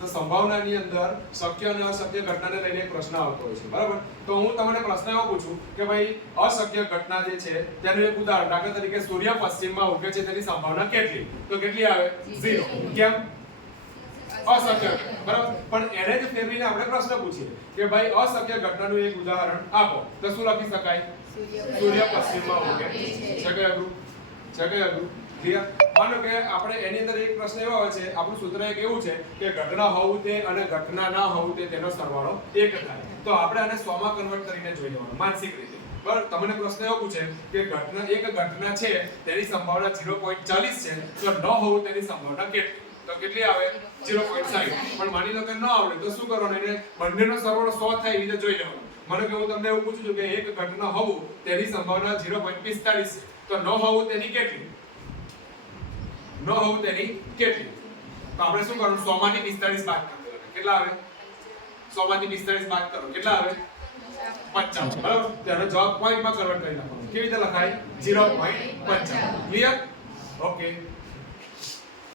તો સંભાવનાની અંદર શક્ય અને અશક્ય ઘટનાને લઈને એક પ્રશ્ન આવતો હોય છે. બરાબર? તો હું તમને પ્રશ્ન એવો પૂછું કે ભાઈ અશક્ય ઘટના જે છે તેનું એક ઉદાહરણ દાખલા તરીકે સૂર્ય પશ્ચિમમાં ઉગે છે તેની સંભાવના કેટલી? તો કેટલી આવે? ઝીરો. કેમ? અશક્ય. બરાબર? પણ એને જ ફેરવીને આપણે પ્રશ્ન પૂછીએ કે ભાઈ અશક્ય ઘટનાનું એક ઉદાહરણ આપો. તો શું લખી શકાય? સૂર્ય પશ્ચિમમાં ઉગે છે. અંદર એક ઘટના હોવું તે અને ઘટના ના હોવું તે તેનો સરવાળો એક થાય. તો આપણે આને 100 માં કન્વર્ટ કરીને જોઈ લેવાનું, માનસિક રીતે. તમને પ્રશ્ન એવો પૂછે કે ઘટના, એક ઘટના છે, તેની સંભાવના 0.40 છે, તો ન હોવું તેની સંભાવના કેટલી? તો કેટલી આવે? 0.60 પણ માની લો કે ન આવડે, તો શું કરવાનું? એને બંનેનો સરવાળો 100 થાય એવી રીતે જોઈ લેવાનું. મને કે હું તમને એવું પૂછું છું કે એક ઘટના હોવું તેની સંભાવના 0.45 છે. તો ન હોવું તેની કેટલી? ન હોવું તેની કેટલી? તો આપણે શું કરવાનું? 100 માંથી 45 બાદ કરવાનું કેટલા આવે? 100 માંથી 45 બાદ કરો. કેટલા આવે? 55 બરાબર? ત્યારે જવાબ પોઈન્ટમાં કન્વર્ટ કરી નાખો કેવી રીતે લખાય? 0.55 ક્લિયર ઓકે